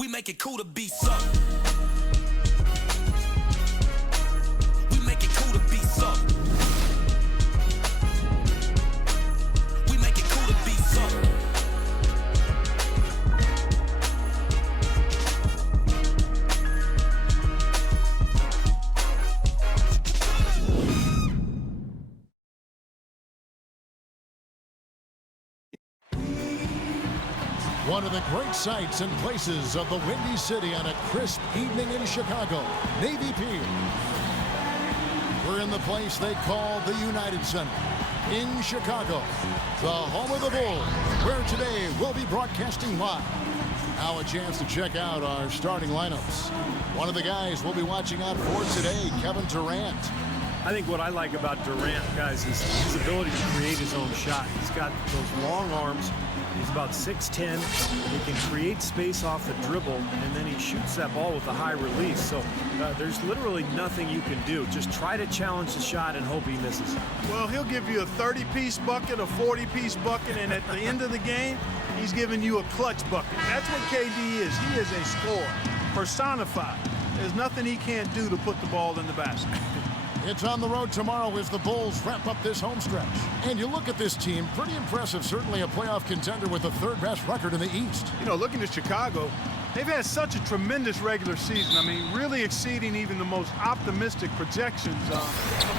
We make it cool to be something. We make it cool to be something. We make it cool to be something. One of the great sights and places of the Windy City on a crisp evening in Chicago, Navy Pier. We're in the place they call the United Center in Chicago, the home of the Bulls, where today we'll be broadcasting live. Now a chance to check out our starting lineups. One of the guys we'll be watching out for today, Kevin Durant. I think what I like about Durant, guys, is his ability to create his own shot. He's got those long arms. He's about 6'10". He can create space off the dribble, and then he shoots that ball with a high release. So there's literally nothing you can do. Just try to challenge the shot and hope he misses. Well, he'll give you a 30-piece bucket, a 40-piece bucket, and at the end of the game, he's giving you a clutch bucket. That's what KD is. He is a scorer, personified. There's nothing he can't do to put the ball in the basket. It's on the road tomorrow as the Bulls wrap up this home stretch. And you look at this team, pretty impressive. Certainly a playoff contender with the third-best record in the East. You know, looking at Chicago, they've had such a tremendous regular season. I mean, really exceeding even the most optimistic projections. A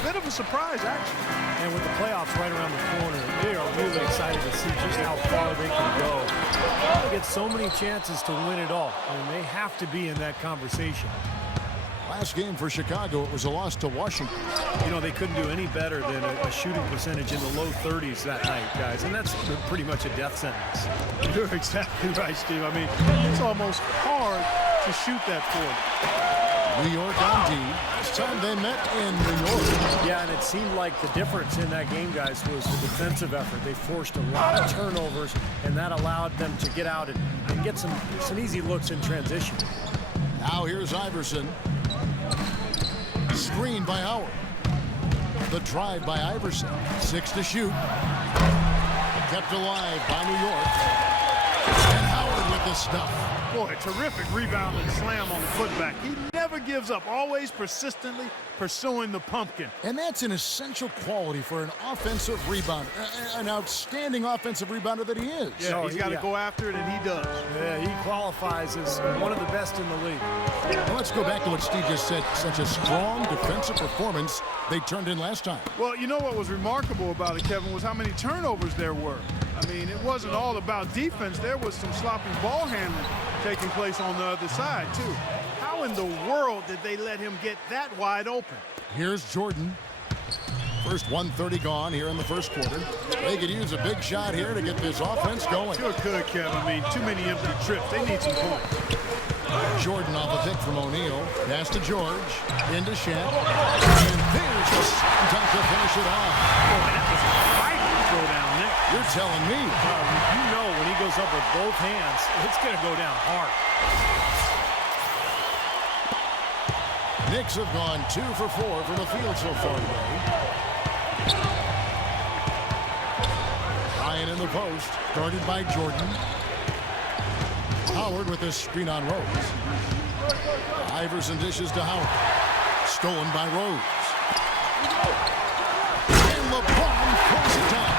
bit of a surprise, actually. And with the playoffs right around the corner, they are really excited to see just how far they can go. They get so many chances to win it all, and they have to be in that conversation. Last game for Chicago, it was a loss to Washington. You know, they couldn't do any better than a shooting percentage in the low 30s that night, guys, and that's pretty much a death sentence. You're exactly right, Steve. I mean, it's almost hard to shoot that for you. New York on D. Last time they met in New York. Yeah, and it seemed like the difference in that game, guys, was the defensive effort. They forced a lot of turnovers, and that allowed them to get out and get some easy looks in transition. Now here's Iverson. Screen by Howard. The drive by Iverson. 6 to shoot. Kept alive by New York. And Howard with the stuff. Boy, terrific rebound and slam on the putback. He never gives up, always persistently pursuing the pumpkin. And that's an essential quality for an offensive rebounder, an outstanding offensive rebounder that he is. Yeah, he's got to go after it, and he does. Yeah, he qualifies as one of the best in the league. Now let's go back to what Steve just said. Such a strong defensive performance they turned in last time. Well, you know what was remarkable about it, Kevin, was how many turnovers there were. I mean, it wasn't all about defense. There was some sloppy ball handling taking place on the other side, too. How in the world did they let him get that wide open? Here's Jordan. First 1:30 gone here in the first quarter. They could use a big shot here to get this offense going. Sure could, Kevin. I mean, too many empty trips. They need some points. Jordan off a pick from O'Neal. Pass to George. Into Shaq. And there's the time to finish it off. Boy, that was a fight to go down there. You're telling me. You know when he goes up with both hands, it's going to go down hard. Knicks have gone 2 for 4 from the field so far today. Ryan in the post, guarded by Jordan. Howard with a screen on Rose. Iverson dishes to Howard. Stolen by Rose. And LeBron throws it down.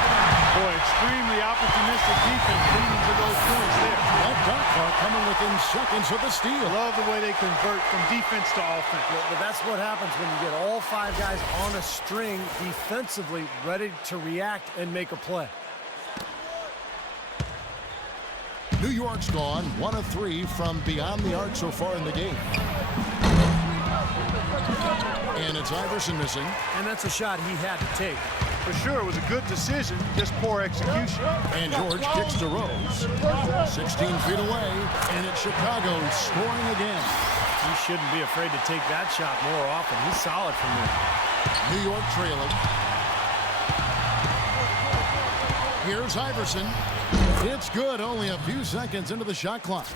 Boy, extremely opportunistic defense leading to those points there. That dunk clock coming within seconds of the steal. Love the way they convert from defense to offense. But that's what happens when you get all 5 guys on a string defensively ready to react and make a play. New York's gone 1 of 3 from beyond the arc so far in the game. And it's Iverson missing. And that's a shot he had to take. For sure, it was a good decision, just poor execution. And George kicks to Rose. 16 feet away, and it's Chicago scoring again. He shouldn't be afraid to take that shot more often. He's solid from there. New York trailing. Here's Iverson. It's good, only a few seconds into the shot clock.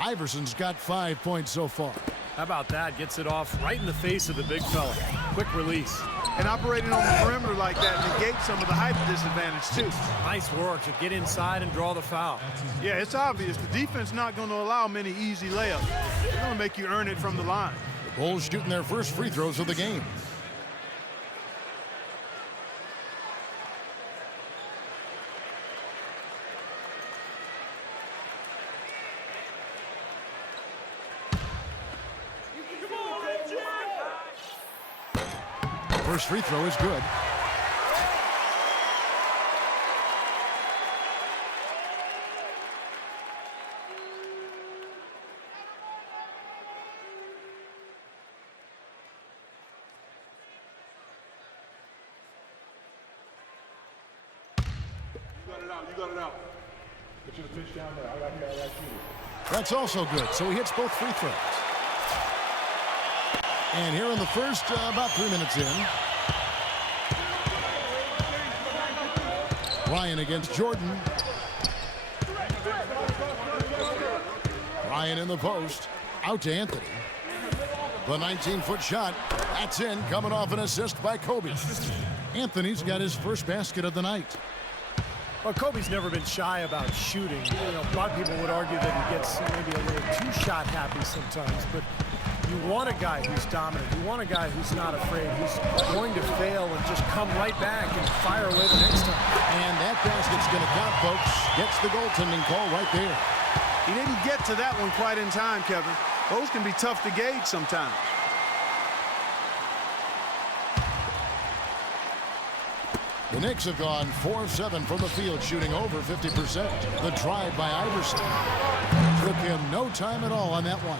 Iverson's got 5 points so far. How about that? Gets it off right in the face of the big fella. Quick release. And operating on the perimeter like that negates some of the height disadvantage, too. Nice work to get inside and draw the foul. Yeah, it's obvious. The defense not going to allow many easy layups. They're going to make you earn it from the line. The Bulls shooting their first free throws of the game. First free throw is good. You got it out. Get you the pitch down there. I got you. That's also good. So he hits both free throws. And here in the first, about 3 minutes in. Ryan against Jordan. Ryan in the post. Out to Anthony. The 19-foot shot. That's in, coming off an assist by Kobe. Anthony's got his first basket of the night. Well, Kobe's never been shy about shooting. You know, a lot of people would argue that he gets maybe a little too shot happy sometimes, but you want a guy who's dominant. You want a guy who's not afraid, who's going to fail and just come right back and fire away the next time. And that basket's going to count, folks. Gets the goaltending call right there. He didn't get to that one quite in time, Kevin. Those can be tough to gauge sometimes. The Knicks have gone 4 of 7 from the field, shooting over 50%. The drive by Iverson. Took him no time at all on that one.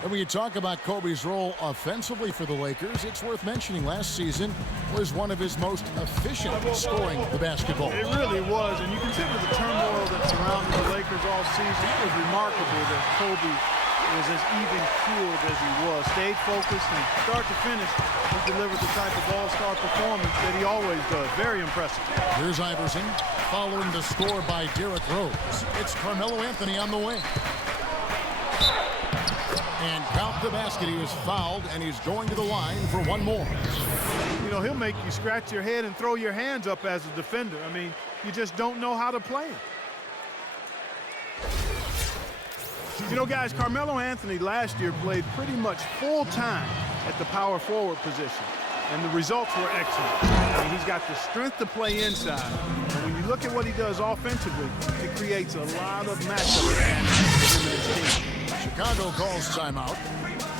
And when you talk about Kobe's role offensively for the Lakers, it's worth mentioning last season was one of his most efficient scoring the basketball. It really was, and you consider the turmoil that surrounded the Lakers all season. It was remarkable that Kobe was as even-keeled as he was. Stayed focused, and start to finish, he delivered the type of all-star performance that he always does. Very impressive. Here's Iverson, following the score by Derrick Rose. It's Carmelo Anthony on the wing. And count the basket. He was fouled, and he's going to the line for one more. You know, he'll make you scratch your head and throw your hands up as a defender. I mean, you just don't know how to play him. You know, guys, Carmelo Anthony last year played pretty much full-time at the power forward position, and the results were excellent. I mean, he's got the strength to play inside, and when you look at what he does offensively, it creates a lot of matchup advantage for him and his team. Chicago calls timeout.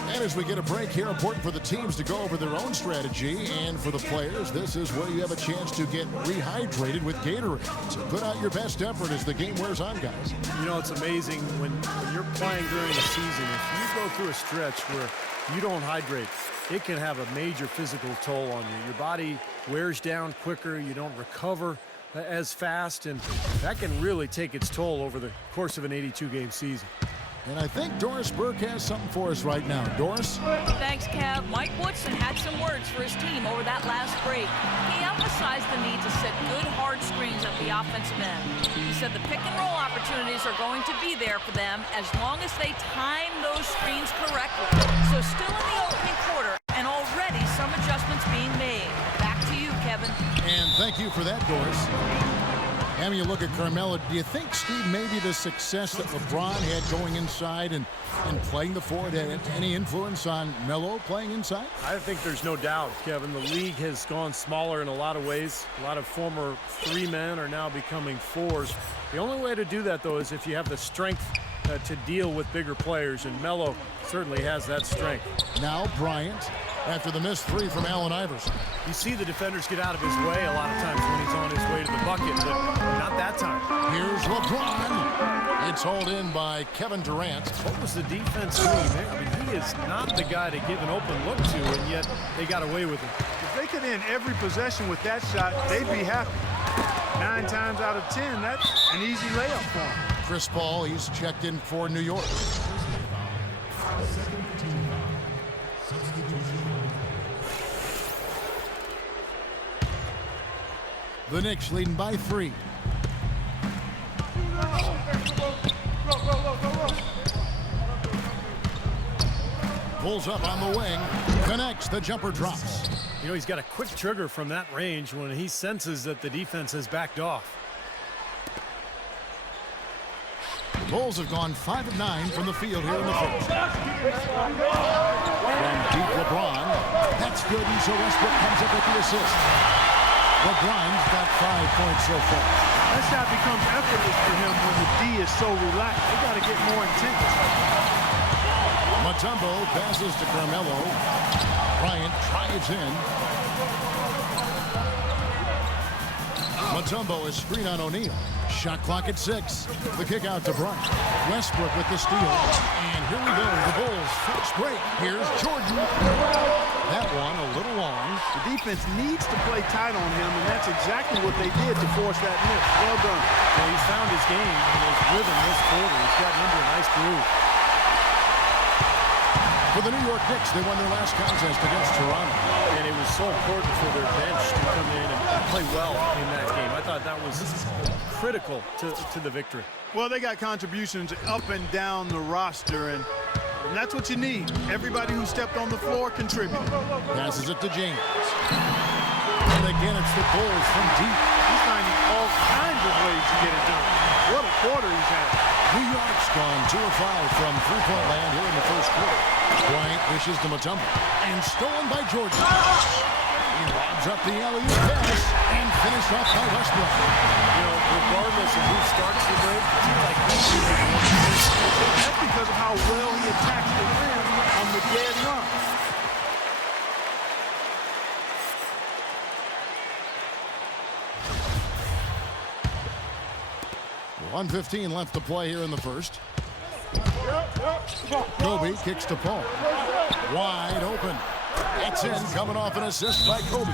And as we get a break here, important for the teams to go over their own strategy, and for the players, this is where you have a chance to get rehydrated with Gatorade. So put out your best effort as the game wears on, guys. You know, it's amazing when you're playing during the season, if you go through a stretch where you don't hydrate, it can have a major physical toll on you. Your body wears down quicker, you don't recover as fast, and that can really take its toll over the course of an 82-game season. And I think Doris Burke has something for us right now. Doris? Thanks, Kev. Mike Woodson had some words for his team over that last break. He emphasized the need to set good, hard screens at the offensive end. He said the pick-and-roll opportunities are going to be there for them as long as they time those screens correctly. So still in the opening quarter, and already some adjustments being made. Back to you, Kevin. And thank you for that, Doris. And when you look at Carmelo, do you think, Steve, maybe the success that LeBron had going inside and playing the forward had any influence on Melo playing inside? I think there's no doubt, Kevin. The league has gone smaller in a lot of ways. A lot of former 3 men are now becoming 4s. The only way to do that, though, is if you have the strength to deal with bigger players, and Melo certainly has that strength. Now Bryant, after the missed 3 from Allen Iverson. You see the defenders get out of his way a lot of times when he's on his way to the bucket, but not that time. Here's LeBron. It's hauled in by Kevin Durant. What was the defense doing there? I mean, he is not the guy to give an open look to, and yet they got away with it. If they could end every possession with that shot, they'd be happy. 9 times out of 10, that's an easy layup for him. Chris Paul, he's checked in for New York. The Knicks leading by 3. pulls up on the wing, connects, the jumper drops. You know, he's got a quick trigger from that range when he senses that the defense has backed off. The Bulls have gone 5 of 9 from the field here in the first. From deep, LeBron. That's good, and so Westbrook comes up with the assist. LeBron's got 5 points so far. That shot becomes effortless for him when the D is so relaxed. They got to get more intense. Mutombo passes to Carmelo. Bryant drives in. Mutombo is screen on O'Neal. Shot clock at 6. The kick out to Bryant. Westbrook with the steal. And here we go. The Bulls fast break. Here's Jordan. That one a little long. The defense needs to play tight on him, and that's exactly what they did to force that miss. Well done. Well, he's found his game and his rhythm this quarter. He's gotten into a nice groove. For the New York Knicks, they won their last contest against Toronto. And it was so important for their bench to come in and play well in that game. I thought that was critical to the victory. Well, they got contributions up and down the roster, and that's what you need. Everybody who stepped on the floor contributed. Passes it to James. And again, it's the Bulls from deep. He's finding all kinds of ways to get it done. What a quarter he's had. New York's gone 2 of 5 from three-point land here in the first quarter. Bryant dishes to Mutombo. And stolen by Jordan. He lobs up the alley-oop pass and finished off by Westbrook. You know, regardless of who starts the break, it seems like that's because of how well he attacks the rim on the dead run. 1:15 left to play here in the first. Kobe kicks to Paul. Wide open. It's in, coming off an assist by Kobe.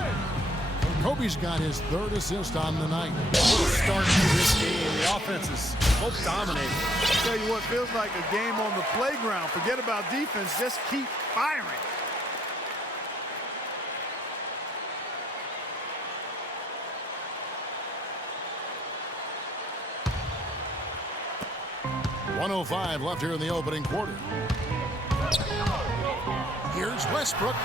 Kobe's got his 3rd assist on the night. Start to this game. The offense is both dominating. I'll tell you what, feels like a game on the playground. Forget about defense, just keep firing. .105 left here in the opening quarter. Here's Westbrook.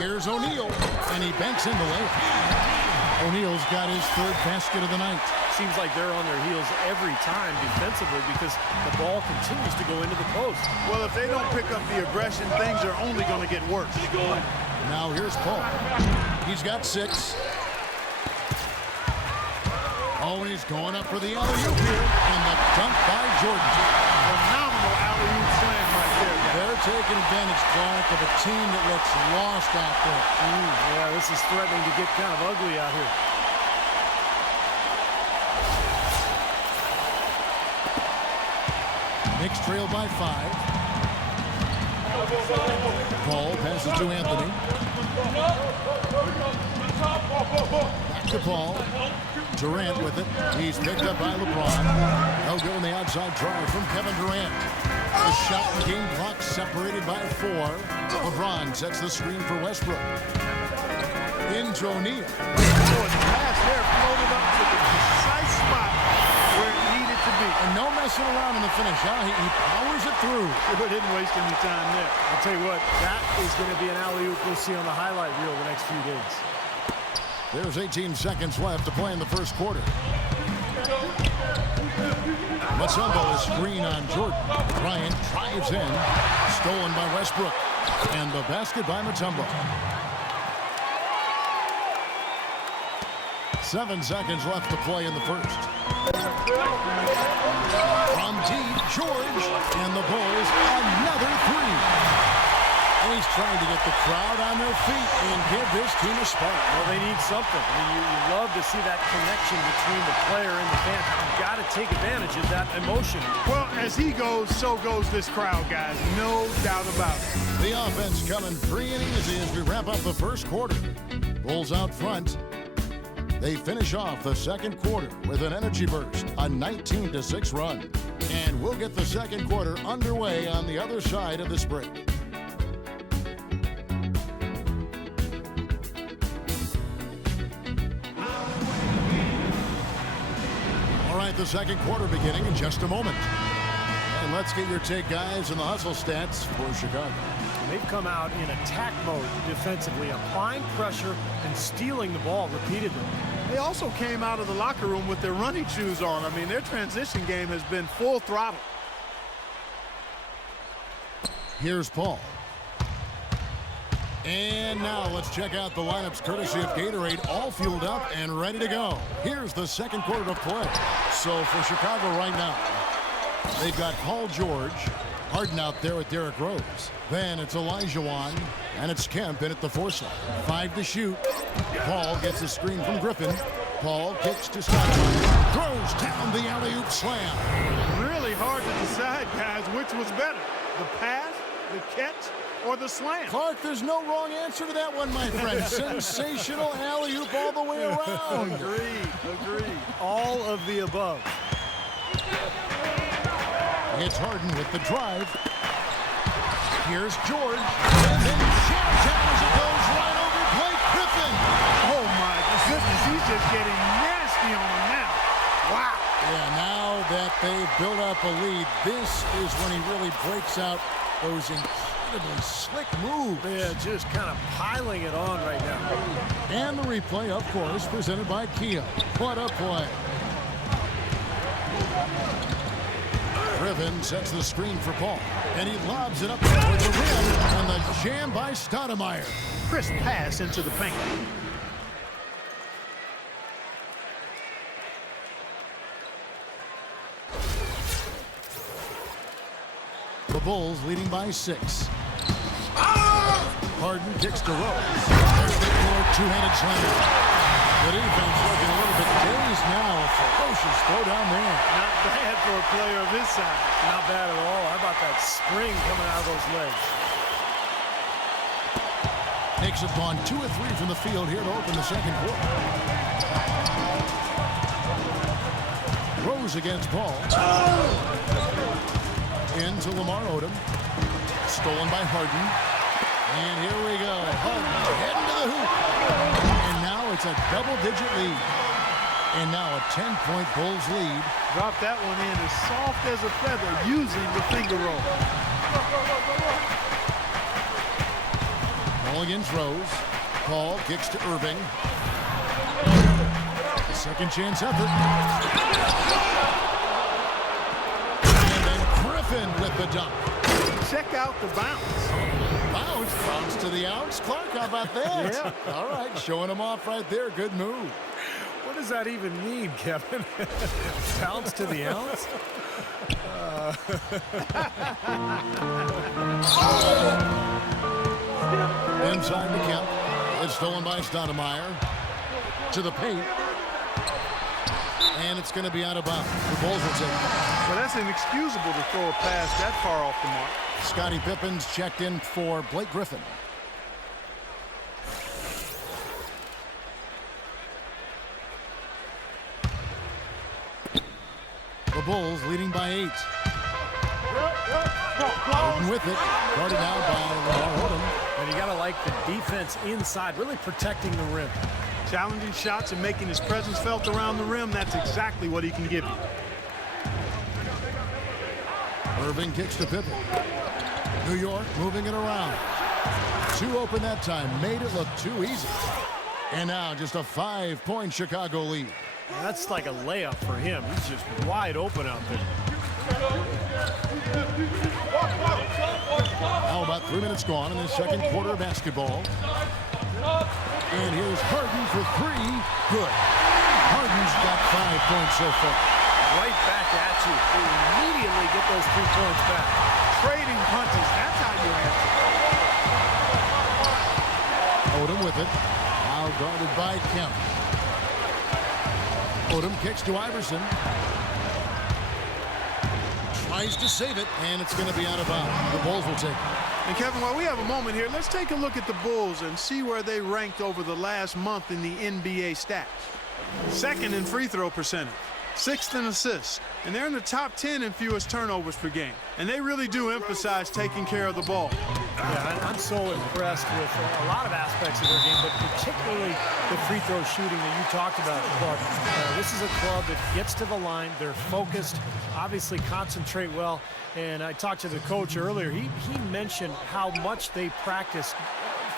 Here's O'Neal, and he banks in the layup. O'Neal's got his 3rd basket of the night. Seems like they're on their heels every time defensively because the ball continues to go into the post. Well, if they don't pick up the aggression, things are only going to get worse. Now here's Paul. He's got 6. Oh, and he's going up for the alley-oop here, and the dunk by Jordan. Phenomenal alley-oop slam right there. They're taking advantage, Clark, of a team that looks lost out there. Yeah, this is threatening to get kind of ugly out here. Knicks trail by 5. Paul passes to Anthony. Back to Paul. Durant with it. He's picked up by LeBron. They'll go on the outside drive from Kevin Durant. The shot and game clock separated by 4. LeBron sets the screen for Westbrook. Into O'Neal. Oh, the pass there floated up to the precise spot where it needed to be. And no messing around in the finish, huh? He powers it through. Sure didn't waste any time there. I'll tell you what, that is going to be an alley-oop we'll see on the highlight reel the next few days. There's 18 seconds left to play in the first quarter. Mutombo is screen on Jordan. Bryant drives in. Stolen by Westbrook. And the basket by Mutombo. 7 seconds left to play in the first. From deep, George. And the Bulls, another 3. And he's trying to get the crowd on their feet and give his team a spark. Well, they need something. I mean, you love to see that connection between the player and the fans. You've got to take advantage of that emotion. Well, as he goes, so goes this crowd, guys. No doubt about it. The offense coming free and easy as we wrap up the first quarter. Bulls out front. They finish off the second quarter with an energy burst, a 19-6 run. And we'll get the second quarter underway on the other side of this break. All right, the second quarter beginning in just a moment. And let's get your take, guys, on the hustle stats for Chicago. They've come out in attack mode defensively, applying pressure and stealing the ball repeatedly. They also came out of the locker room with their running shoes on. I mean, their transition game has been full throttle. Here's Paul. And now let's check out the lineups courtesy of Gatorade, all fueled up and ready to go. Here's the second quarter of play. So for Chicago right now, they've got Paul George, Harden out there with Derrick Rose. Then it's Olajuwon, and it's Kemp in at the 4 slot. 5 to shoot. Paul gets a screen from Griffin. Paul kicks to Stoudemire. Throws down the alley-oop slam. Really hard to decide, guys, which was better, the pass, the catch, or the slam. Clark, there's no wrong answer to that one, my friend. Sensational alley-oop all the way around. Agreed. All of the above. It's Harden with the drive. Here's George. And then jams out as it goes right over Blake Griffin. Oh, my goodness. He's just getting nasty on him now. Wow. Yeah, now that they've built up a lead, this is when he really breaks out those incredibly slick moves. Yeah, just kind of piling it on right now. And the replay, of course, presented by Kia. What a play. Griffin sets the screen for Paul, and he lobs it up toward the rim, and the jam by Stoudemire. Crisp pass into the paint. The Bulls leading by 6. Harden kicks to Rose. There's the two-handed slam. The defense looking a little bit dazed now. A ferocious throw down there. Not bad for a player of his size. Not bad at all. How about that spring coming out of those legs? Takes it on 2 of 3 from the field here to open the second quarter. Rose against Paul. Into Lamar Odom. Stolen by Harden. And here we go. Harden heading to the hoop. And now it's a double-digit lead. And now a 10-point Bulls lead. Drop that one in as soft as a feather using the finger roll. Ball against Rose. Paul kicks to Irving. Second chance effort. And then Griffin with the dunk. Check out the bounce. Bounce to the ounce. Clark, how about that? Yeah. All right, showing him off right there. Good move. What does that even mean, Kevin? Bounce to the ounce? Inside to Kemp. It's stolen by Stoudemire. To the paint. And it's going to be out of bounds. The Bulls will take it. Well, that's inexcusable to throw a pass that far off the mark. Scottie Pippen's checked in for Blake Griffin. The Bulls leading by 8. Harden with it. Guarded out by Lamar Odom. And you got to like the defense inside, really protecting the rim. Challenging shots and making his presence felt around the rim. That's exactly what he can give you. Irving kicks to Pippen. New York moving it around. 2 open that time. Made it look too easy. And now just a 5-point Chicago lead. That's like a layup for him. He's just wide open out there. Now about 3 minutes gone in the second quarter of basketball. And here's Harden for 3. Good. Harden's got 5 points so far. Right back at you. They immediately get those 3 points back. Trading punches. That's how you answer. Odom with it. Now guarded by Kemp. Odom kicks to Iverson. Tries to save it, and it's going to be out of bounds. The Bulls will take it. And Kevin, while we have a moment here, let's take a look at the Bulls and see where they ranked over the last month in the NBA stats. Second in free throw percentage. 6th in assists, and they're in the top 10 in fewest turnovers per game. And they really do emphasize taking care of the ball. Yeah, I'm so impressed with a lot of aspects of their game, but particularly the free throw shooting that you talked about, Clark. This is a club that gets to the line. They're focused, obviously concentrate well. And I talked to the coach earlier. He mentioned how much they practice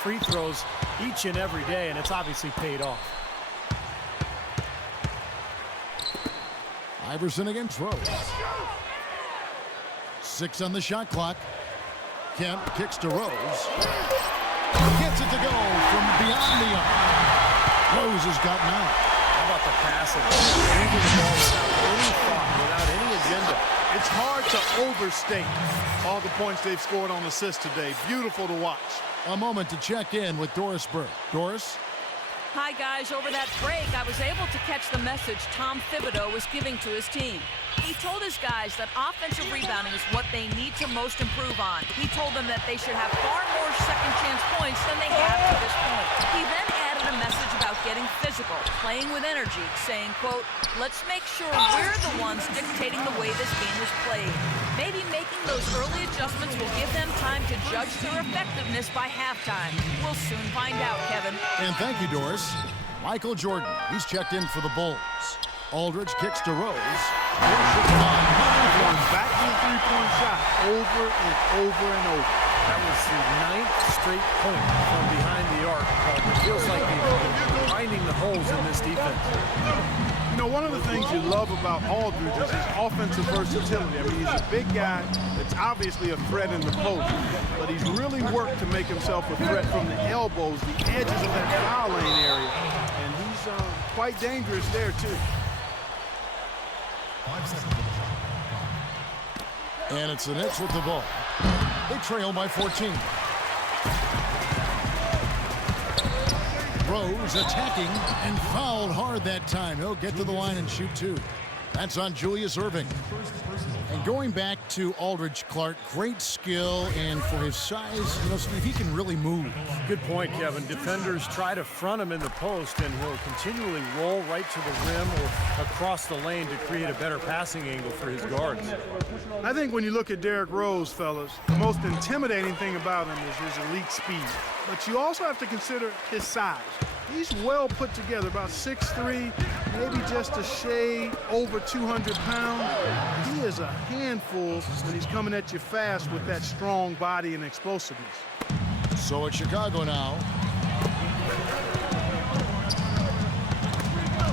free throws each and every day, and it's obviously paid off. Iverson against Rose. 6 on the shot clock. Kemp kicks to Rose. Gets it to go from beyond the arc. Rose has gotten out. How about the passing? Moving the ball without any thought, without any agenda. It's hard to overstate all the points they've scored on assists today. Beautiful to watch. A moment to check in with Doris Burke. Doris? Hi, guys. Over that break, I was able to catch the message Tom Thibodeau was giving to his team. He told his guys that offensive rebounding is what they need to most improve on. He told them that they should have far more second-chance points than they have to this point. He then added a message about getting physical, playing with energy, saying, quote, let's make sure we're the ones dictating the way this game is played. Maybe making those early adjustments will give them time to judge their effectiveness by halftime. We'll soon find out, Kevin. And thank you, Doris. Michael Jordan, he's checked in for the Bulls. Aldridge kicks to Rose. Back to the three-point shot over and over and over. That was the 9th straight point from behind the arc. It feels like they're finding the holes in this defense. You know, one of the things you love about Aldridge is his offensive versatility. I mean, he's a big guy that's obviously a threat in the post, but he's really worked to make himself a threat from the elbows, the edges of that foul lane area, and he's quite dangerous there, too. And it's the Nets with the ball. They trail by 14. Rose attacking and fouled hard that time. He'll get to the line and shoot 2. That's on Julius Erving. And going back to Aldridge, Clark, great skill, and for his size, you know, Steve, he can really move. Good point, Kevin. Defenders try to front him in the post, and he'll continually roll right to the rim or across the lane to create a better passing angle for his guards. I think when you look at Derrick Rose, fellas, the most intimidating thing about him is his elite speed. But you also have to consider his size. He's well put together, about 6'3", maybe just a shade over 200 pounds. He is a handful when he's coming at you fast with that strong body and explosiveness. So it's Chicago now.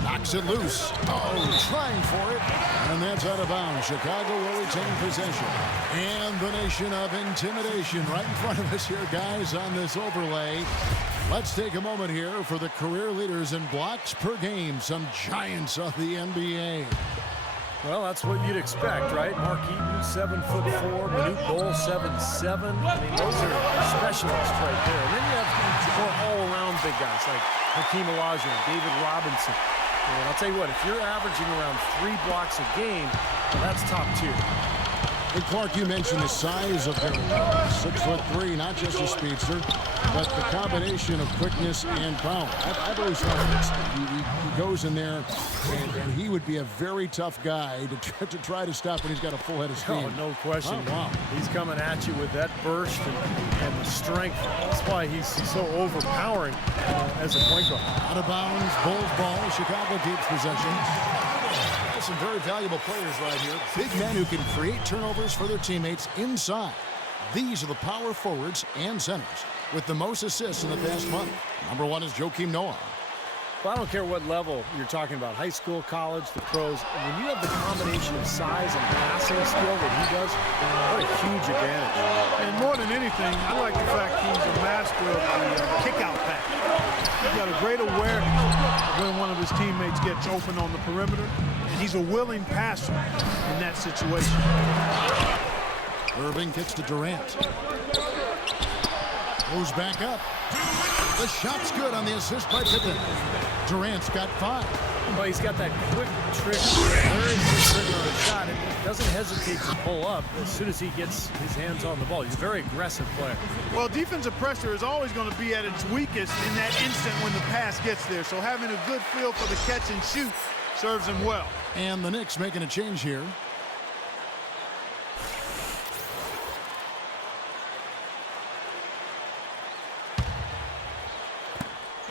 Knocks it loose. Oh, trying for it. And that's out of bounds. Chicago will retain possession. And the nation of intimidation right in front of us here, guys, on this overlay. Let's take a moment here for the career leaders in blocks per game. Some giants of the NBA. Well, that's what you'd expect, right? Mark Eaton, 7'4", Manute Bol, 7'7". I mean, those are specialists right there. And then you have more all-around big guys like Hakeem Olajuwon, David Robinson. And I'll tell you what, if you're averaging around 3 blocks a game, well, that's top tier. And Clark, you mentioned the size of Derrick Rose. 6'3", not just a speedster, but the combination of quickness and power. I've always thought this. He goes in there, and he would be a very tough guy to try to stop when he's got a full head of steam. Oh, no question. Oh, wow. He's coming at you with that burst and the strength. That's why he's so overpowering as a point guard. Out of bounds, Bulls ball. Chicago keeps possession. Some very valuable players right here. Big men who can create turnovers for their teammates inside. These are the power forwards and centers with the most assists in the past month. Number 1 is Joakim Noah. Well, I don't care what level you're talking about, high school, college, the pros. When you have the combination of size and passing skill that he does, what a huge advantage. And more than anything, I like the fact he's a master of the kick-out pass. He's got a great awareness when one of his teammates gets open on the perimeter, and he's a willing passer in that situation. Irving kicks to Durant. Goes back up. The shot's good on the assist by Pippen. Durant's got 5. Well, he's got that quick trick, very quick trigger on a shot, and doesn't hesitate to pull up as soon as he gets his hands on the ball. He's a very aggressive player. Well, defensive pressure is always going to be at its weakest in that instant when the pass gets there. So having a good feel for the catch and shoot serves him well. And the Knicks making a change here.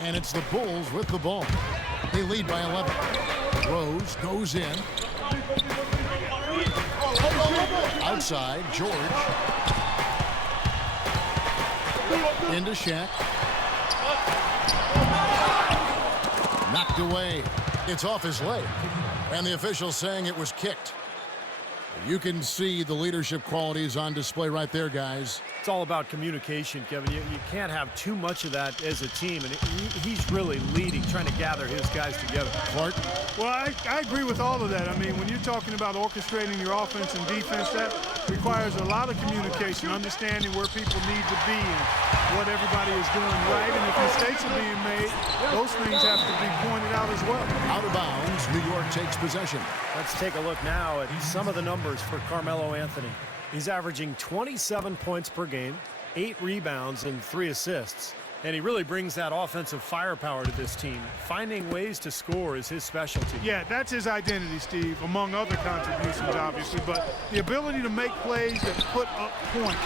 And it's the Bulls with the ball. They lead by 11. Rose goes in. Outside, George. Into Shaq. Knocked away. It's off his leg. And the official saying it was kicked. You can see the leadership qualities on display right there, guys. It's all about communication, Kevin. You can't have too much of that as a team, and he's really leading, trying to gather his guys together. Clark? Well, I agree with all of that. I mean, when you're talking about orchestrating your offense and defense, that requires a lot of communication, understanding where people need to be and what everybody is doing right. And if mistakes are being made, those things have to be pointed out as well. Out of bounds, New York takes possession. Let's take a look now at some of the numbers for Carmelo Anthony. He's averaging 27 points per game, 8 rebounds, and 3 assists. And he really brings that offensive firepower to this team. Finding ways to score is his specialty. Yeah, that's his identity, Steve, among other contributions, obviously. But the ability to make plays that put up points,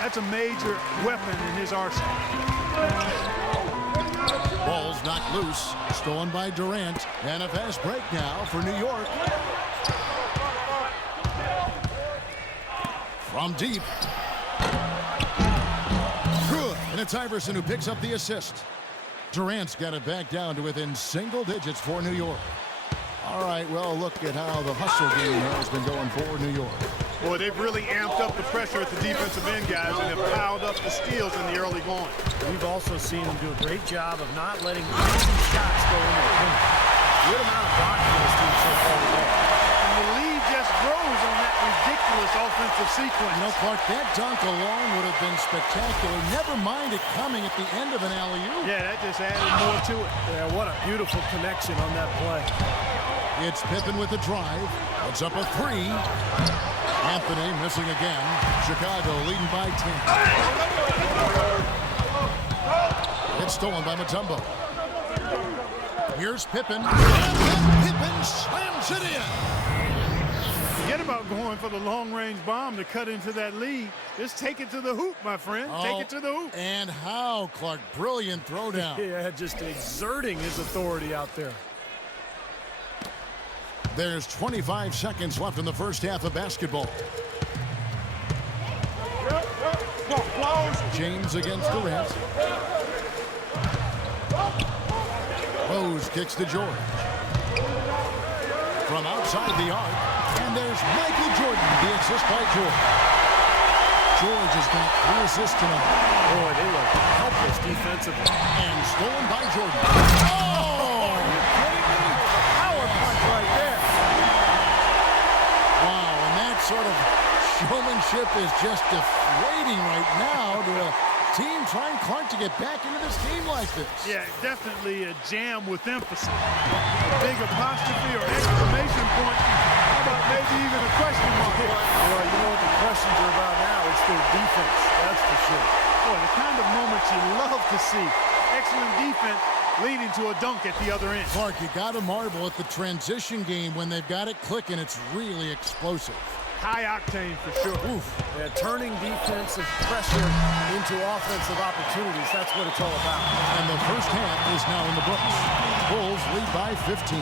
that's a major weapon in his arsenal. Ball's knocked loose, stolen by Durant. And a fast break now for New York. From deep. Good. And it's Iverson who picks up the assist. Durant's got it back down to within single digits for New York. All right, well, look at how the hustle game has been going for New York. Boy, they've really amped up the pressure at the defensive end, guys, and have piled up the steals in the early going. We've also seen them do a great job of not letting easy shots go into the paint. Good amount of blocking for this team so far today. And the lead just grows on that ridiculous offensive sequence. You know, Clark, that dunk alone would have been spectacular. Never mind it coming at the end of an alley-oop. Yeah, that just added more to it. Yeah, what a beautiful connection on that play. It's Pippen with the drive. It's up a 3. Anthony missing again. Chicago leading by 10. It's stolen by Mutombo. Here's Pippen. And Pippen slams it in. Forget about going for the long-range bomb to cut into that lead. Just take it to the hoop, my friend. Take it to the hoop. And how, Clark? Brilliant throwdown. Yeah, just exerting his authority out there. There's 25 seconds left in the first half of basketball. James against Durant. Rose kicks to George. From outside the arc. And there's Michael Jordan, the assist by George. George has got 3 assists tonight. Boy, they look helpless defensively. And stolen by Jordan. Oh! You're kidding me? Power punch right there. Wow, and that sort of showmanship is just deflating right now to a team trying, Clark, to get back into this game like this. Yeah, definitely a jam with emphasis. A big apostrophe or exclamation point. How about maybe even a question mark? Well, you know what the questions are about now? It's their defense, that's for sure. Boy, the kind of moments you love to see. Excellent defense leading to a dunk at the other end. Clark, you got to marvel at the transition game when they've got it clicking. It's really explosive. High octane for sure. Oof. Yeah, turning defensive pressure into offensive opportunities, that's what it's all about. And the first half is now in the books. Bulls lead by 15.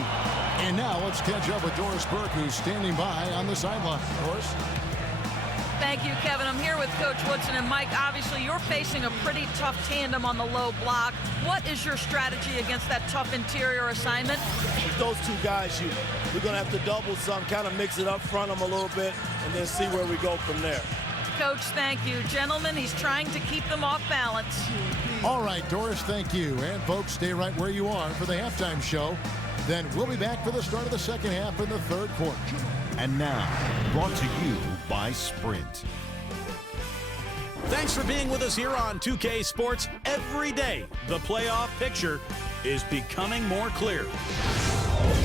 And now let's catch up with Doris Burke, who's standing by on the sideline. Doris? Thank you, Kevin. I'm here with Coach Woodson. And Mike, obviously you're facing a pretty tough tandem on the low block. What is your strategy against that tough interior assignment? With those two guys, we're going to have to double some, kind of mix it up front them a little bit, and then see where we go from there. Coach, thank you. Gentlemen, he's trying to keep them off balance. All right, Doris, thank you. And folks, stay right where you are for the halftime show. Then we'll be back for the start of the second half in the third quarter. And now, brought to you by Sprint. Thanks for being with us here on 2K Sports. Every day, the playoff picture is becoming more clear.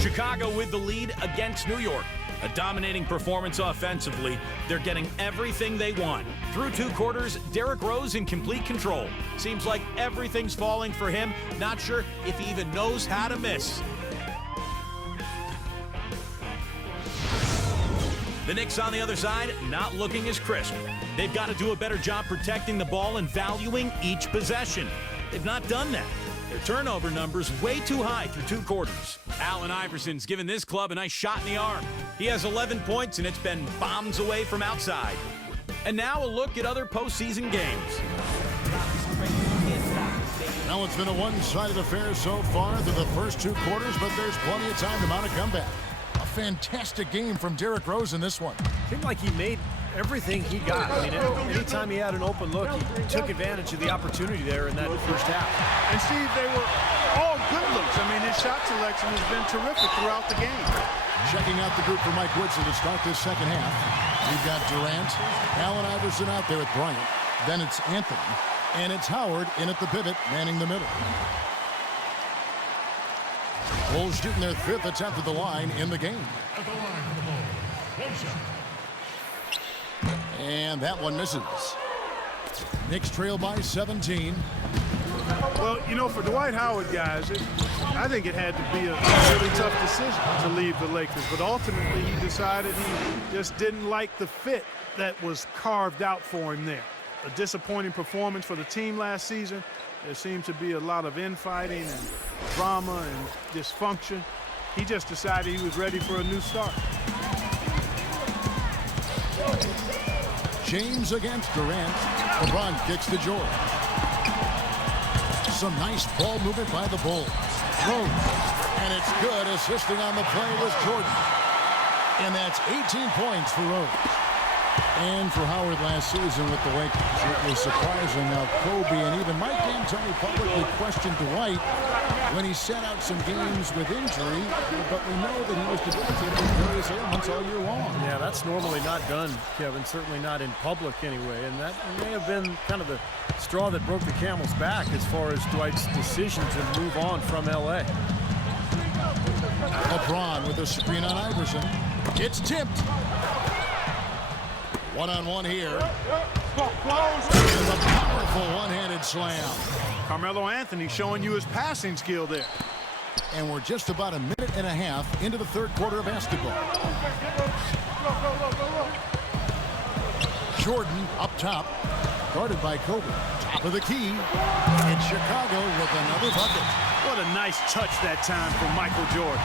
Chicago with the lead against New York. A dominating performance offensively. They're getting everything they want. Through 2 quarters, Derrick Rose in complete control. Seems like everything's falling for him. Not sure if he even knows how to miss. The Knicks on the other side, not looking as crisp. They've got to do a better job protecting the ball and valuing each possession. They've not done that. Their turnover number's way too high through 2 quarters. Allen Iverson's given this club a nice shot in the arm. He has 11 points, and it's been bombs away from outside. And now a look at other postseason games. Now it's been a one-sided affair so far through the first 2 quarters, but there's plenty of time to mount a comeback. A fantastic game from Derrick Rose in this one. Seemed like he made everything he got. I mean, anytime he had an open look, he took advantage of the opportunity there in that first half. And Steve, they were all good looks. I mean, his shot selection has been terrific throughout the game. Checking out the group for Mike Woodson to start this second half. We've got Durant, Allen Iverson out there with Bryant. Then it's Anthony. And it's Howard in at the pivot, manning the middle. Bulls shooting their 5th attempt at the line in the game. At the line of the ball. 1 shot. And that one misses. Knicks trail by 17. Well, you know, for Dwight Howard, guys, I think it had to be a really tough decision to leave the Lakers. But ultimately, he decided he just didn't like the fit that was carved out for him there. A disappointing performance for the team last season. There seemed to be a lot of infighting and drama and dysfunction. He just decided he was ready for a new start. James against Durant. LeBron kicks to George. Some nice ball movement by the Bulls. Rose. And it's good. Assisting on the play was Jordan. And that's 18 points for Rose. And for Howard last season with the Lakers, it was surprising how Kobe and even Mike D'Antoni publicly questioned Dwight when he sat out some games with injury, but we know that he was debilitated with various ailments all year long. Yeah, that's normally not done, Kevin, certainly not in public anyway, and that may have been kind of the straw that broke the camel's back as far as Dwight's decision to move on from L.A. LeBron with a screen on Iverson. It's tipped. One-on-one here. And a powerful one-handed slam. Carmelo Anthony showing you his passing skill there. And we're just about a minute and a half into the 3rd quarter of basketball. Jordan up top, guarded by Kobe. Top of the key. It's Chicago with another bucket. What a nice touch that time from Michael Jordan.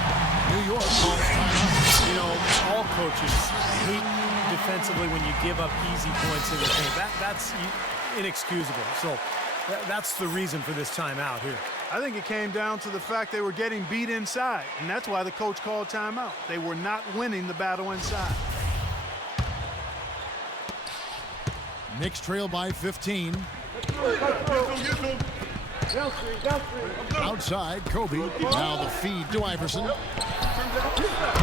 New York calls timeout. You know, all coaches hate defensively when you give up easy points in the paint. That's inexcusable. So that's the reason for this timeout here. I think it came down to the fact they were getting beat inside, and that's why the coach called timeout. They were not winning the battle inside. Knicks trail by 15. Outside, Kobe. Now the feed to Iverson.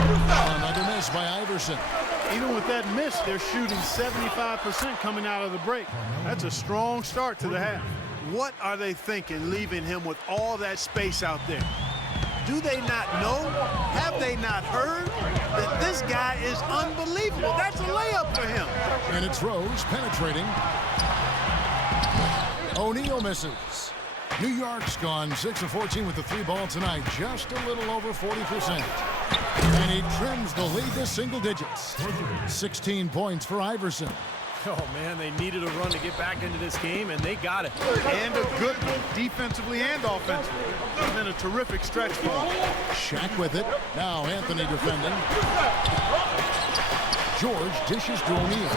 Another miss by Iverson. Even with that miss, they're shooting 75% coming out of the break. That's a strong start to the half. What are they thinking, leaving him with all that space out there? Do they not know? Have they not heard that this guy is unbelievable? That's a layup for him. And it's Rose penetrating. O'Neal misses. New York's gone 6 of 14 with the 3-ball tonight, just a little over 40%. And he trims the lead to single digits. 16 points for Iverson. Oh, man, they needed a run to get back into this game, and they got it. And a good one, defensively and offensively. It's been a terrific stretch for him. Shaq with it. Now Anthony defending. George dishes to O'Neal.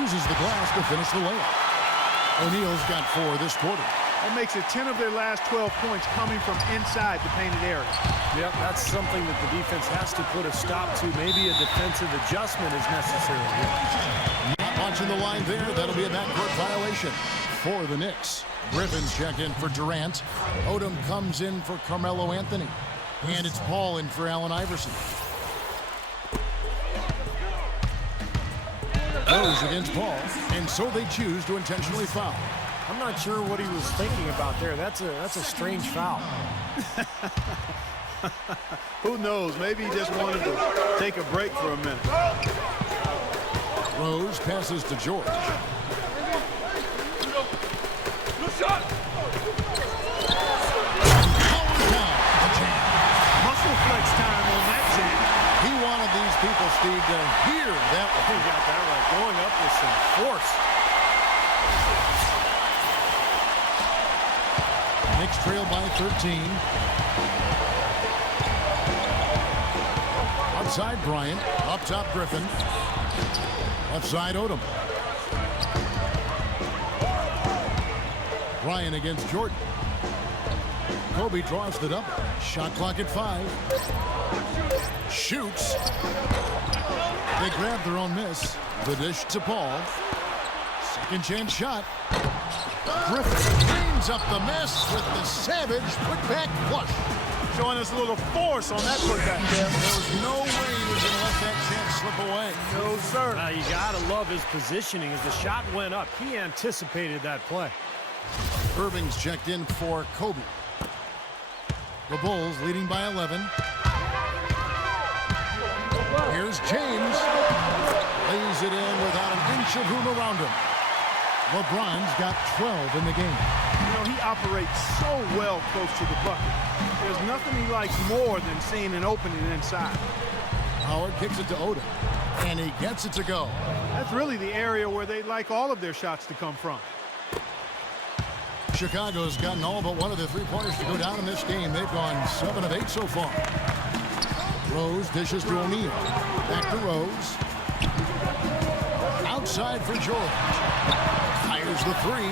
Uses the glass to finish the layup. O'Neal's got 4 this quarter. That makes it 10 of their last 12 points coming from inside the painted area. Yep, that's something that the defense has to put a stop to. Maybe a defensive adjustment is necessary here. Not watching the line there. That'll be a backcourt violation for the Knicks. Griffin's check in for Durant. Odom comes in for Carmelo Anthony. And it's Paul in for Allen Iverson. Rose against Paul, and so they choose to intentionally foul. I'm not sure what he was thinking about there. That's a strange foul. Who knows? Maybe he just wanted to take a break for a minute. Rose passes to George. Muscle flex time on that jam. He wanted these people Steve, to hear that one. He got that right. Going up with some force. Knicks trail by 13. Outside Bryant. Up top Griffin. Left side Odom. Bryant against Jordan. Kobe draws the double. Shot clock at 5. Shoots. They grab their own miss. The dish to Paul. Second chance shot. Griffin cleans up the mess with the savage putback flush. Showing us a little force on that putback, Kev. There was no way he was going to let that chance slip away. No, sir. You got to love his positioning. As the shot went up, he anticipated that play. Irving's checked in for Kobe. The Bulls leading by 11. Here's James. Lays it in without an inch of room around him. LeBron's got 12 in the game. You know, he operates so well close to the bucket. There's nothing he likes more than seeing an opening inside. Howard kicks it to Odom, and he gets it to go. That's really the area where they like all of their shots to come from. Chicago's gotten all but one of the three-pointers to go down in this game. They've gone 7 of 8 so far. Rose dishes to O'Neal. Back to Rose. Outside for George. Fires the 3.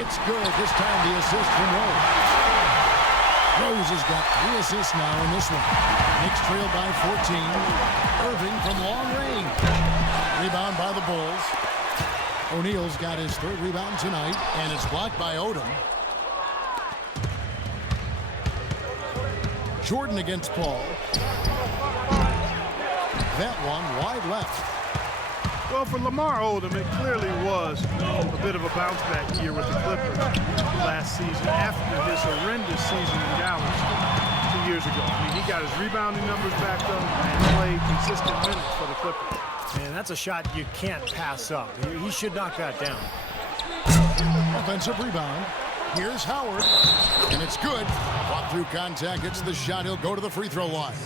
It's good. This time the assist from Rose. Rose has got 3 assists now in this one. Knicks trail by 14. Irving from long range. Rebound by the Bulls. O'Neal's got his 3rd rebound tonight, and it's blocked by Odom. Jordan against Paul. That one wide left. Well, for Lamar Odom, it clearly was a bit of a bounce back year with the Clippers last season after this horrendous season in Dallas 2 years ago. I mean, he got his rebounding numbers back up and played consistent minutes for the Clippers. And that's a shot you can't pass up. He should knock that down. Offensive rebound. Here's Howard, and it's good. Fought through contact, gets the shot. He'll go to the free throw line.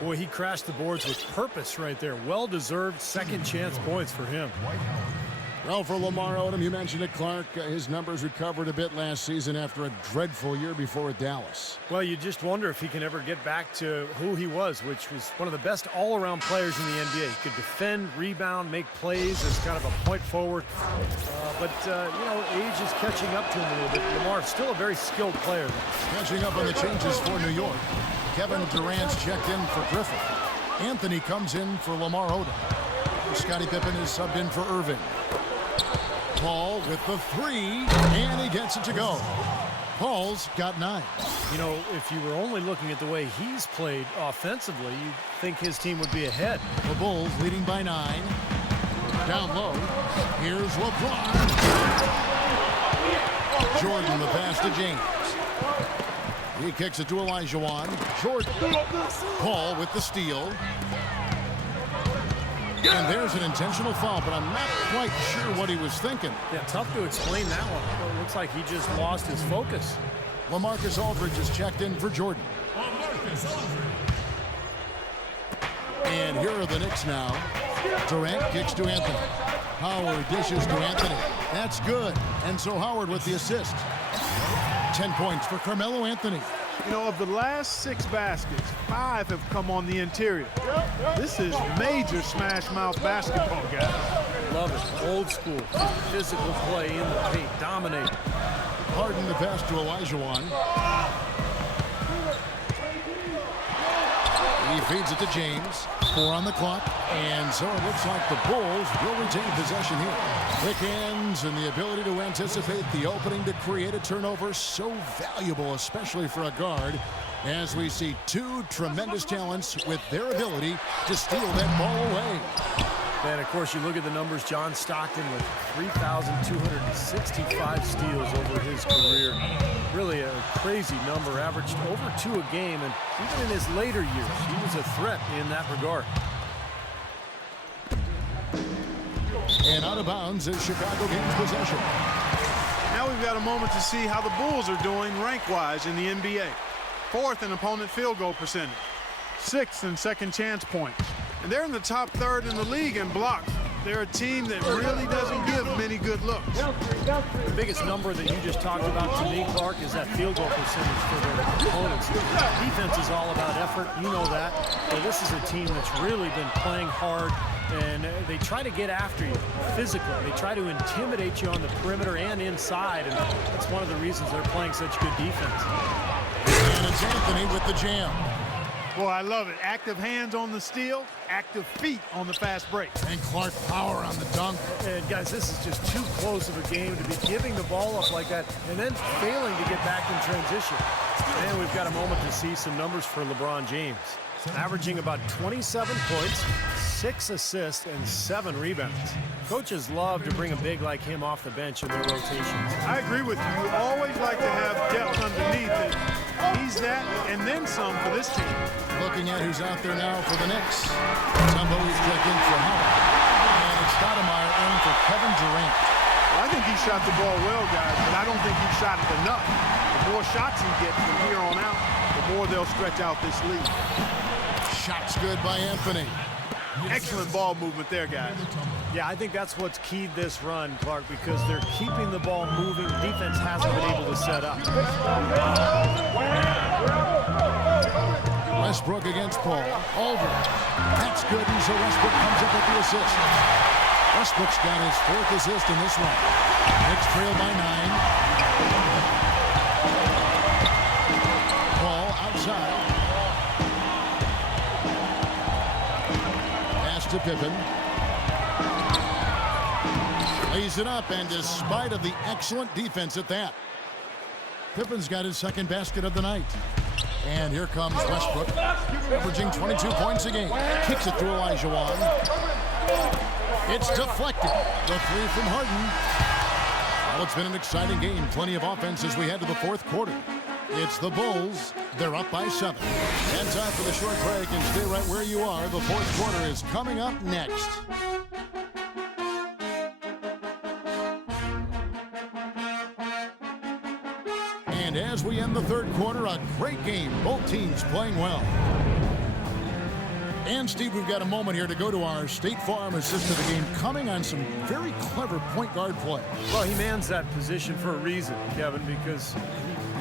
Boy, he crashed the boards with purpose right there. Well-deserved second chance points for him. Well, for Lamar Odom, you mentioned it, Clark. His numbers recovered a bit last season after a dreadful year before at Dallas. Well, you just wonder if he can ever get back to who he was, which was one of the best all-around players in the NBA. He could defend, rebound, make plays as kind of a point forward. But you know, age is catching up to him a little bit. Lamar's still a very skilled player, though. Catching up on the changes for New York. Kevin Durant's checked in for Griffin. Anthony comes in for Lamar Odom. Scottie Pippen is subbed in for Irving. Paul with the 3, and he gets it to go. Paul's got 9. You know, if you were only looking at the way he's played offensively, you'd think his team would be ahead. The Bulls leading by 9. Down low. Here's LeBron. Jordan the pass to James. He kicks it to Olajuwon. Jordan. Paul with the steal. And there's an intentional foul, but I'm not quite sure what he was thinking. Yeah, tough to explain that one. It looks like he just lost his focus. LaMarcus Aldridge is checked in for Jordan. And here are the Knicks now. Durant kicks to Anthony. Howard dishes to Anthony. That's good. And so Howard with the assist. 10 points for Carmelo Anthony. You know, of the last 6 baskets, 5 have come on the interior. This is major smash mouth basketball, guys. Love it. Old school. Physical play in the paint. Dominate. Harden the pass to Olajuwon. He feeds it to James. 4 on the clock. And so it looks like the Bulls will retain possession here. Quick hands and the ability to anticipate the opening to create a turnover, so valuable, especially for a guard, as we see 2 tremendous talents with their ability to steal that ball away. And of course, you look at the numbers. John Stockton with 3,265 steals over his career. Really a crazy number, averaged over 2 a game, and even in his later years, he was a threat in that regard. And out of bounds as Chicago gains possession. Now we've got a moment to see how the Bulls are doing rank-wise in the NBA. 4th in opponent field goal percentage. 6th in second chance points. And they're in the top third in the league in blocks. They're a team that really doesn't give many good looks. The biggest number that you just talked about to me, Clark, is that field goal percentage for their opponents. Defense is all about effort. You know that. So this is a team that's really been playing hard, and they try to get after you physically. They try to intimidate you on the perimeter and inside, and that's one of the reasons they're playing such good defense. And it's Anthony with the jam. Boy, I love it. Active hands on the steal, active feet on the fast break. And Clark power on the dunk. And guys, this is just too close of a game to be giving the ball up like that and then failing to get back in transition. And we've got a moment to see some numbers for LeBron James. Averaging about 27 points, 6 assists, and 7 rebounds. Coaches love to bring a big like him off the bench in their rotations. I agree with you. You always like to have depth underneath it. He's that and then some for this team. Looking at who's out there now for the Knicks. Tumbo is checking for Howard. And it's Stoudemire in for Kevin Durant. Well, I think he shot the ball well, guys, but I don't think he shot it enough. The more shots he gets from here on out, the more they'll stretch out this lead. Shots good by Anthony. Excellent ball movement there, guys. Yeah, I think that's what's keyed this run, Clark, because they're keeping the ball moving. Defense hasn't been able to set up. Westbrook against Paul. Aldridge. That's good, and so Westbrook comes up with the assist. Westbrook's got his 4th assist in this one. Knicks trail by 9. Paul outside. Pass to Pippen. Lays it up, and despite of the excellent defense at that, Pippen's got his 2nd basket of the night. And here comes Westbrook, averaging 22 points a game. Kicks it to Elijah Wan. It's deflected. The 3 from Harden. Well, it's been an exciting game. Plenty of offense as we head to the 4th quarter. It's the Bulls. They're up by 7. And time for the short break, and stay right where you are. The 4th quarter is coming up next. And as we end the 3rd quarter, a great game. Both teams playing well. And Steve, we've got a moment here to go to our State Farm assist of the game, coming on some very clever point guard play. Well, he mans that position for a reason, Kevin, because he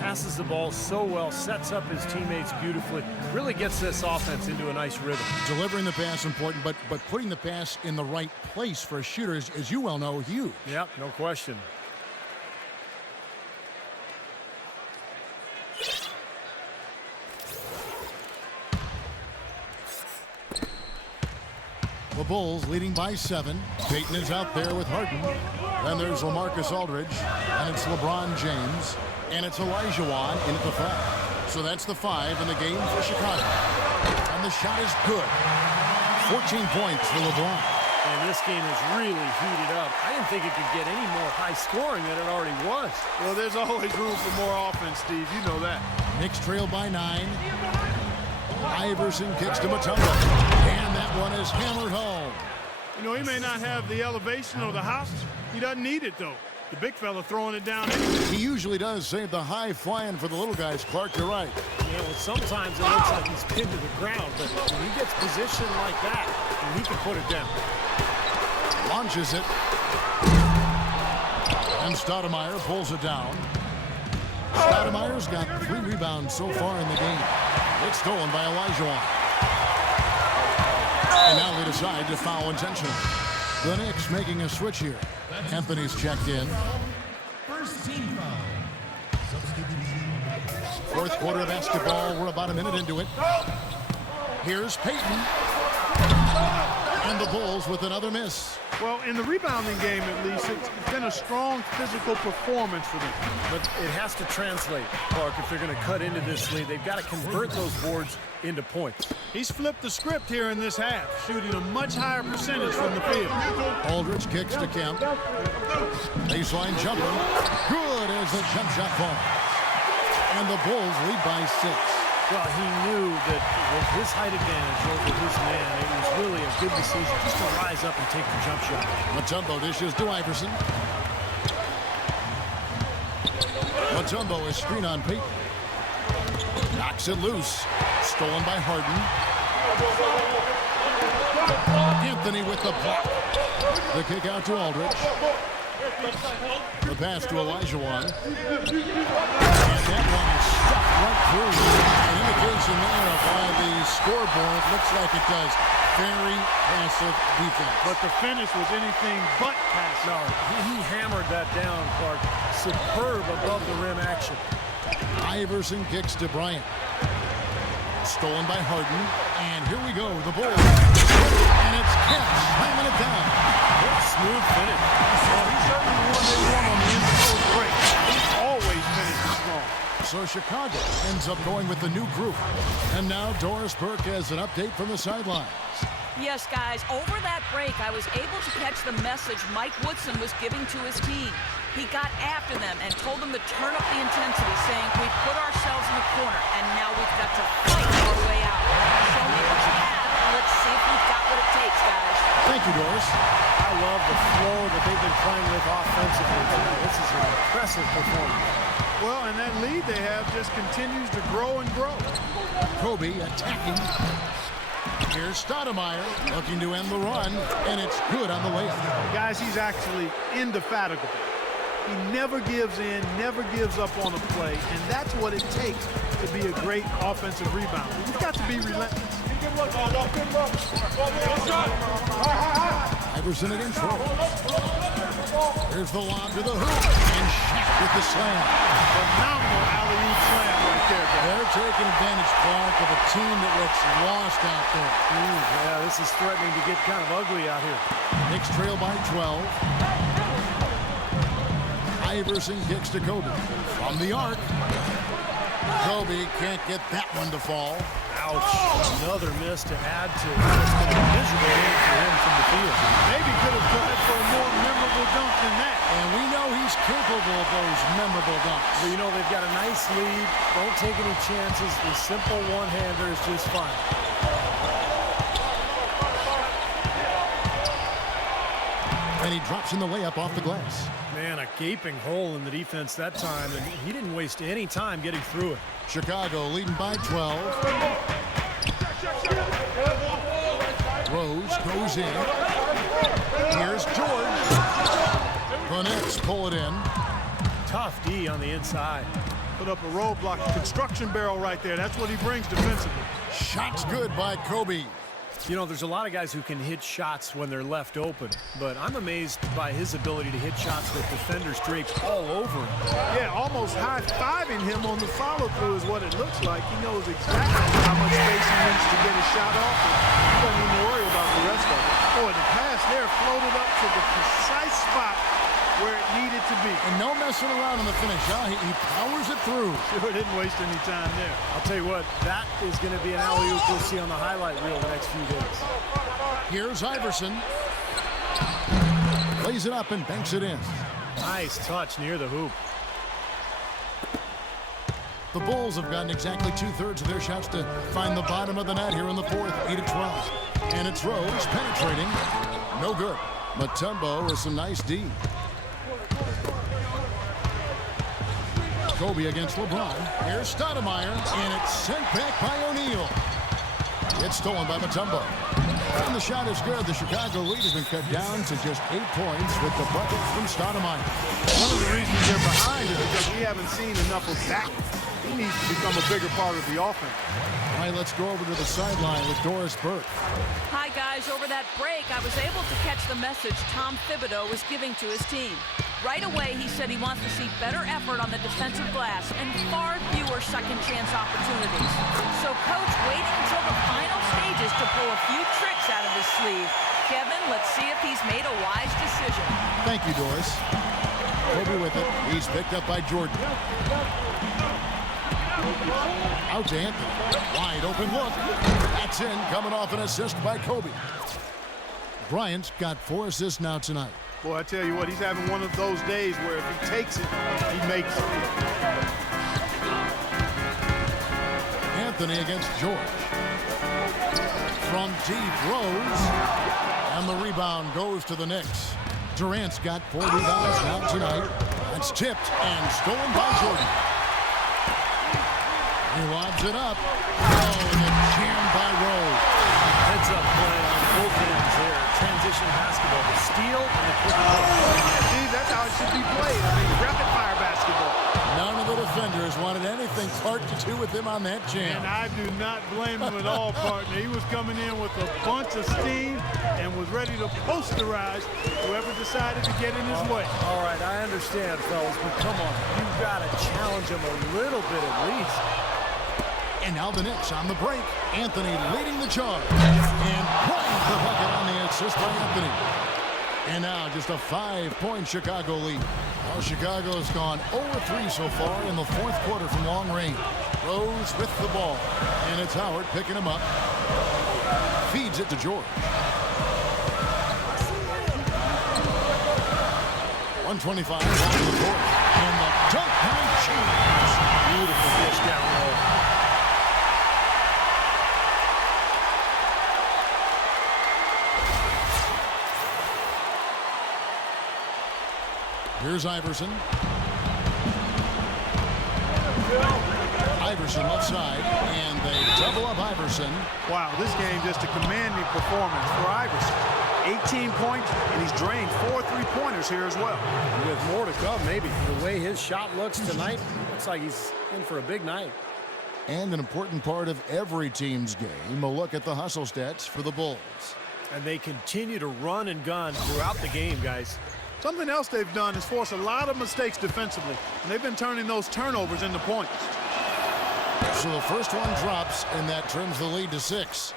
passes the ball so well, sets up his teammates beautifully, really gets this offense into a nice rhythm. Delivering the pass important, but putting the pass in the right place for a shooter, as you well know, huge. Yep, no question. The Bulls leading by 7. Payton is out there with Harden. Then there's LaMarcus Aldridge. And it's LeBron James. And it's Elijah Wan in at the 5. So that's the 5 in the game for Chicago. And the shot is good. 14 points for LeBron. And this game is really heated up. I didn't think it could get any more high scoring than it already was. Well, there's always room for more offense, Steve. You know that. Knicks trail by 9. Iverson kicks to Mutombo. And that one is hammered home. You know, he may not have the elevation or the house. He doesn't need it, though. The big fella throwing it down anyway. He usually does save the high flying for the little guys. Clark, you're right. Yeah, well, sometimes it looks like he's pinned to the ground, but when he gets positioned like that, then he can put it down. Launches it. And Stoudemire pulls it down. Stoudemire's got 3 rebounds so far in the game. It's stolen by Elijah Wan. And now they decide to foul intentionally. The Knicks making a switch here. Anthony's checked in. First team foul. 4th quarter of basketball. We're about a minute into it. Here's Payton. And the Bulls with another miss. Well, in the rebounding game, at least, it's been a strong physical performance for them. But it has to translate, Clark, if they're going to cut into this lead. They've got to convert those boards into points. He's flipped the script here in this half, shooting a much higher percentage from the field. Aldridge kicks to Kemp. Baseline jumper. Good as the jump shot falls. And the Bulls lead by 6. Well, he knew that with his height advantage over his man, it was really a good decision just to rise up and take the jump shot. Mutombo dishes to Iverson. Mutombo is screen on Payton. Knocks it loose. Stolen by Harden. Anthony with the block. The kick out to Aldridge. The pass to Olajuwon. And that one is stuck right through. An indication there of why the scoreboard looks like it does. Very passive defense. But the finish was anything but passive. No, he hammered that down, Clark. Superb above the rim action. Iverson kicks to Bryant. Stolen by Harden. And here we go. The Bulls. And it's kept. Slamming it down. Smooth finish. Well, he's certainly the one they want on the inside break. He always finishes strong. So Chicago ends up going with the new group. And now Doris Burke has an update from the sidelines. Yes, guys, over that break, I was able to catch the message Mike Woodson was giving to his team. He got after them and told them to turn up the intensity, saying, we put ourselves in the corner, and now we've got to fight our way out. Show me what you have, and let's see if we've got what it takes, guys. Thank you, Doris. I love the flow that they've been playing with offensively tonight. This is an impressive performance. Well, and that lead they have just continues to grow and grow. Kobe attacking. Here's Stoudemire looking to end the run, and it's good on the layup. Guys, he's actually indefatigable. He never gives in, never gives up on a play, and that's what it takes to be a great offensive rebounder. You've got to be relentless. Iverson against Rose. Here's the lob to the hoop, and Shaq with the slam. Phenomenal alley-oop slam right there, guys. They're taking advantage, Clark, of a team that looks lost out there. Yeah, this is threatening to get kind of ugly out here. Knicks trail by 12. Iverson kicks to Kobe. From the arc. Kobe can't get that one to fall. Ouch. Another miss to add to what's been a miserable game for him from the field. Maybe could have tried for a more memorable dunk than that. And we know he's capable of those memorable dunks. But you know, they've got a nice lead. Don't take any chances. The simple one-hander is just fine. And he drops in the layup off the glass. Man, a gaping hole in the defense that time, and he didn't waste any time getting through it. Chicago leading by 12. Rose goes in. Here's George. The Knicks pull it in. Tough D on the inside. Put up a roadblock, construction barrel right there. That's what he brings defensively. Shots good by Kobe. You know, there's a lot of guys who can hit shots when they're left open, but I'm amazed by his ability to hit shots with defenders draped all over him. Yeah, almost high-fiving him on the follow-through is what it looks like. He knows exactly how much space he needs to get a shot off, and he doesn't even worry about the rest of it. Boy, the pass there floated up to the precise spot where it needed to be. And no messing around in the finish, huh? He powers it through. Sure didn't waste any time there. I'll tell you what, that is going to be an alley-oop we'll see on the highlight reel the next few days. Here's Iverson. Lays it up and banks it in. Nice touch near the hoop. The Bulls have gotten exactly 2/3 of their shots to find the bottom of the net here in the fourth, 8-12. And it's Rose penetrating. No good. Mutombo with some nice D. Kobe against LeBron. Here's Stoudemire, and it's sent back by O'Neal. It's stolen by Mutombo. And the shot is good. The Chicago lead has been cut down to just 8 points with the bucket from Stoudemire. One of the reasons they're behind is because we haven't seen enough of that. He needs to become a bigger part of the offense. All right, let's go over to the sideline with Doris Burke. Hi, guys. Over that break, I was able to catch the message Tom Thibodeau was giving to his team. Right away, he said he wants to see better effort on the defensive glass and far fewer second-chance opportunities. So Coach waiting until the final stages to pull a few tricks out of his sleeve. Kevin, let's see if he's made a wise decision. Thank you, Doris. Kobe with it. He's picked up by Jordan. Out to Anthony. Wide open look. That's in, coming off an assist by Kobe. Bryant's got 4 assists now tonight. Boy, I tell you what, he's having one of those days where if he takes it, he makes it. Anthony against George. From deep, Rose. And the rebound goes to the Knicks. Durant's got 4 rebounds now tonight. It's tipped and stolen by Jordan. He lobs it up. Oh, and a jam by Rose. Heads up play on both ends there. transition basketball. The steal and the quick roll. See, that's how it should be played. I mean, rapid-fire basketball. None of the defenders wanted anything part to do with him on that jam. And I do not blame him at all, partner. He was coming in with a bunch of steam and was ready to posterize whoever decided to get in his way. All right, I understand, fellas, but come on. You've got to challenge him a little bit at least. And now the Knicks on the break. Anthony leading the charge. And Bryant the bucket on the assist by Anthony. And now just a 5-point Chicago lead. Well, Chicago's gone 0-3 so far in the fourth quarter from long range. Rose with the ball. And it's Howard picking him up. Feeds it to George. 125 in the fourth. And the dunk by James. Beautiful dish down low. Here's Iverson. Iverson left side, and they double up Iverson. Wow, this game just a commanding performance for Iverson. 18 points, and he's drained 4 3-pointers here as well. With more to come, maybe. The way his shot looks tonight, looks like he's in for a big night. And an important part of every team's game, a look at the hustle stats for the Bulls. And they continue to run and gun throughout the game, guys. Something else they've done is force a lot of mistakes defensively, and they've been turning those turnovers into points. So the first one drops, and that trims the lead to 6.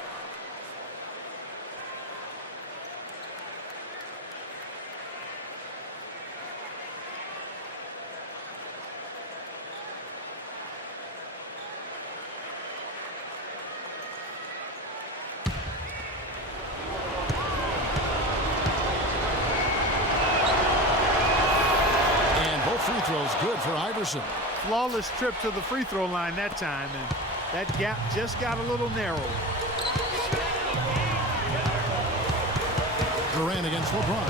Free throws good for Iverson. Flawless trip to the free throw line that time, and that gap just got a little narrow. Durant against LeBron.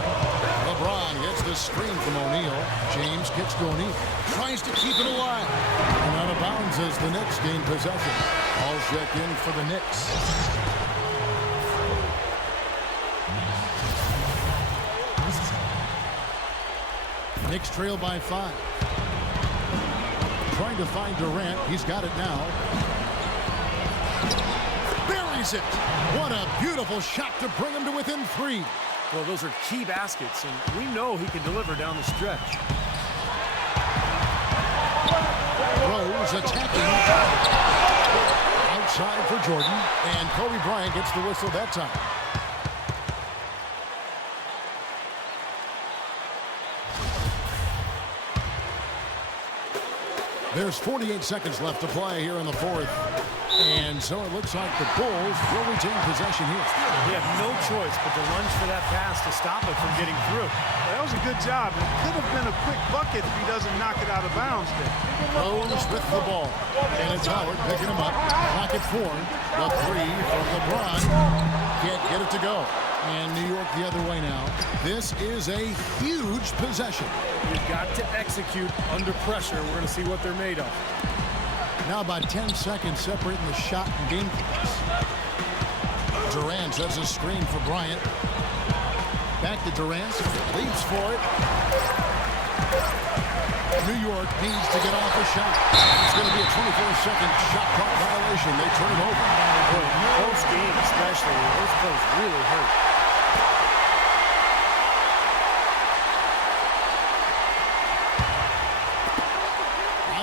LeBron gets the screen from O'Neal. James kicks to O'Neal. Tries to keep it alive. And out of bounds as the Knicks gain possession. Ball check in for the Knicks. Knicks trail by 5. Trying to find Durant. He's got it now. Buries it. What a beautiful shot to bring him to within 3. Well, those are key baskets, and we know he can deliver down the stretch. Rose attacking. Outside for Jordan, and Kobe Bryant gets the whistle that time. There's 48 seconds left to play here in the fourth. And so it looks like the Bulls will retain possession here. They have no choice but to lunge for that pass to stop it from getting through. That was a good job. It could have been a quick bucket if he doesn't knock it out of bounds there. Rose with the ball. And it's Howard picking him up. Pocket 4. The 3 from LeBron. Can't get it to go. And New York the other way now. This is a huge possession. You've got to execute under pressure. We're going to see what they're made of. Now about 10 seconds separating the shot and game clocks. Durant sets a screen for Bryant. Back to Durant. Leaps for it. New York needs to get off a shot. It's going to be a 24-second shot clock violation. They turn it over. Close game especially. Those plays really hurt.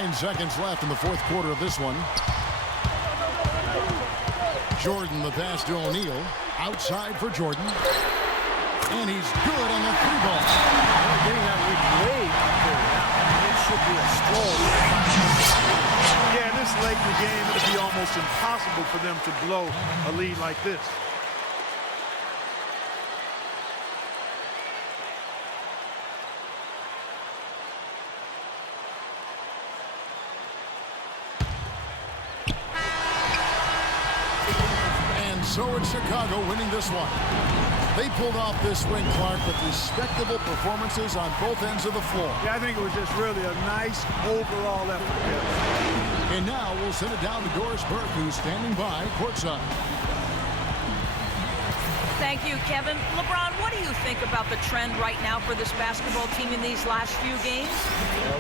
9 seconds left in the fourth quarter of this one. Jordan the pass to O'Neal. Outside for Jordan. And he's good on the 3 ball. Getting that lead way up there now. It should be a stroll. Yeah, this late in the game, it'll be almost impossible for them to blow a lead like this. So it's Chicago winning this one. They pulled off this win, Clark, with respectable performances on both ends of the floor. Yeah, I think it was just really a nice overall effort. And now we'll send it down to Doris Burke, who's standing by courtside. Thank you, Kevin. LeBron, what do you think about the trend right now for this basketball team in these last few games?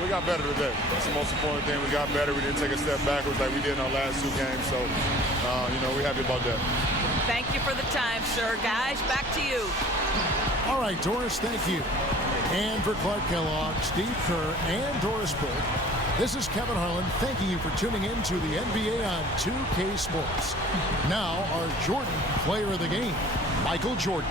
We got better today. That's the most important thing. We got better. We didn't take a step backwards like we did in our last 2 games. So, we're happy about that. Thank you for the time, sir. Guys, back to you. All right, Doris, thank you. And for Clark Kellogg, Steve Kerr, and Doris Burke, this is Kevin Harlan thanking you for tuning in to the NBA on 2K Sports. Now, our Jordan player of the game, Michael Jordan.